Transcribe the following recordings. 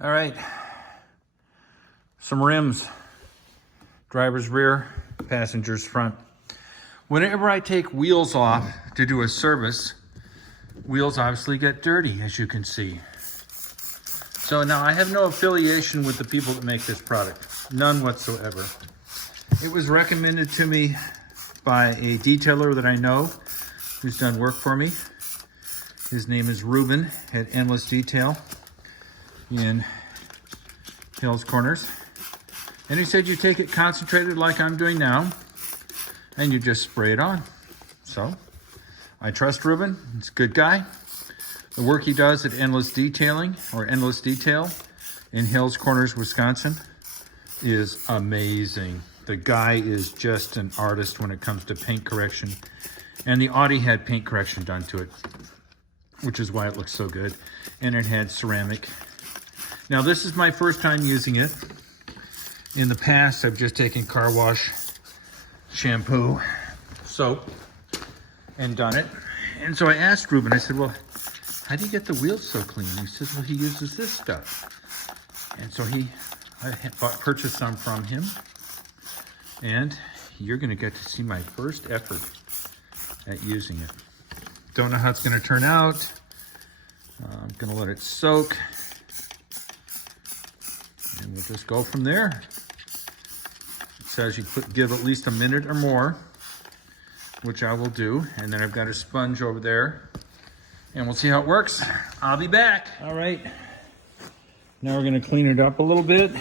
All right, some rims, driver's rear, passenger's front. Whenever I take wheels off to do a service, wheels obviously get dirty, as you can see. So now I have no affiliation with the people that make this product, none whatsoever. It was recommended to me by a detailer that I know who's done work for me. His name is Ruben at Endless Detail in Hills Corners. And he said you take it concentrated like I'm doing now, and you just spray it on. So I trust Ruben, he's a good guy. The work he does at Endless Detailing or Endless Detail in Hills Corners, Wisconsin is amazing. The guy is just an artist when it comes to paint correction. And the Audi had paint correction done to it, which is why it looks so good. And it had ceramic. Now this is my first time using it. In the past, I've just taken car wash, shampoo, soap, and done it. And so I asked Ruben, I said, well, how do you get the wheels so clean? He says, well, he uses this stuff. And so I purchased some from him. And you're gonna get to see my first effort at using it. Don't know how it's gonna turn out. I'm gonna let it soak. And we'll just go from there. It says you give at least a minute or more, which I will do. And then I've got a sponge over there. And we'll see how it works. I'll be back. All right. Now we're gonna clean it up a little bit. You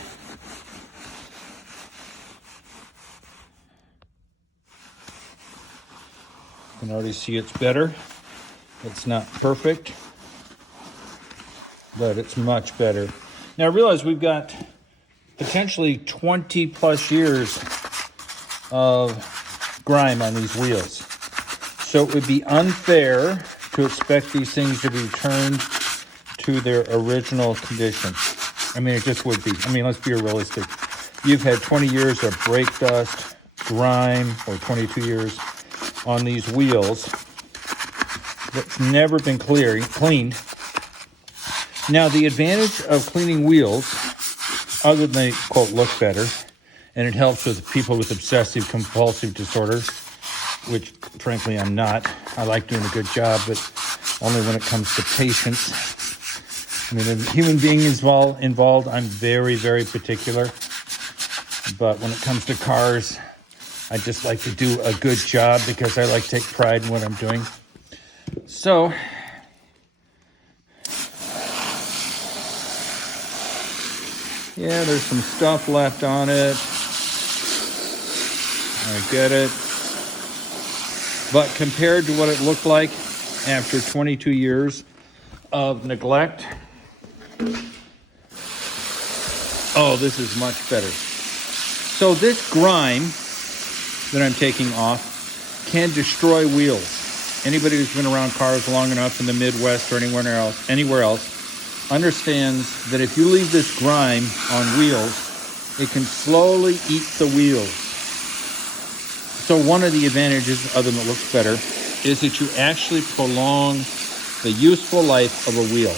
can already see it's better. It's not perfect, but it's much better. Now I realize we've got potentially 20 plus years of grime on these wheels. So it would be unfair to expect these things to be returned to their original condition. I mean, it just would be. I mean, let's be realistic. You've had 20 years of brake dust, grime, or 22 years on these wheels that's never been cleaned. Now, the advantage of cleaning wheels, other than they, quote, look better, and it helps with people with obsessive compulsive disorder, which frankly I'm not. I like doing a good job, but only when it comes to patience. I mean, if a human being is involved, I'm very, very particular. But when it comes to cars, I just like to do a good job because I like to take pride in what I'm doing. So, yeah, there's some stuff left on it. I get it. But compared to what it looked like after 22 years of neglect, oh, this is much better. So this grime that I'm taking off can destroy wheels. Anybody who's been around cars long enough in the Midwest or anywhere else understands that if you leave this grime on wheels, it can slowly eat the wheels. So one of the advantages, other than it looks better, is that you actually prolong the useful life of a wheel.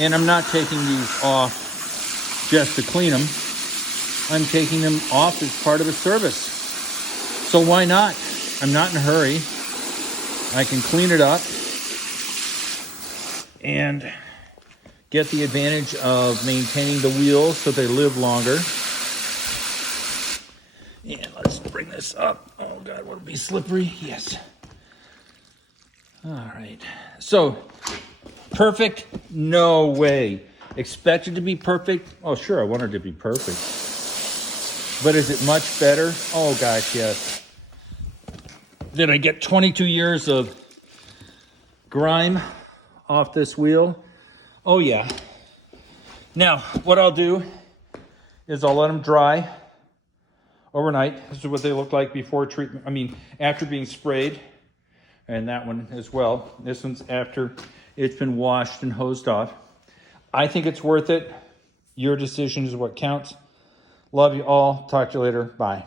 And I'm not taking these off just to clean them. I'm taking them off as part of a service. So why not? I'm not in a hurry. I can clean it up and get the advantage of maintaining the wheels so they live longer. And let's bring this up. Oh God, will it be slippery? Yes. All right. So, perfect? No way. Expected to be perfect? Oh, sure, I want it to be perfect. But is it much better? Oh gosh, yes. Did I get 22 years of grime off this wheel? Oh yeah. Now, what I'll do is I'll let them dry overnight. This is what they look like before treatment. I mean, after being sprayed. And that one as well. This one's after it's been washed and hosed off. I think it's worth it. Your decision is what counts. Love you all. Talk to you later. Bye.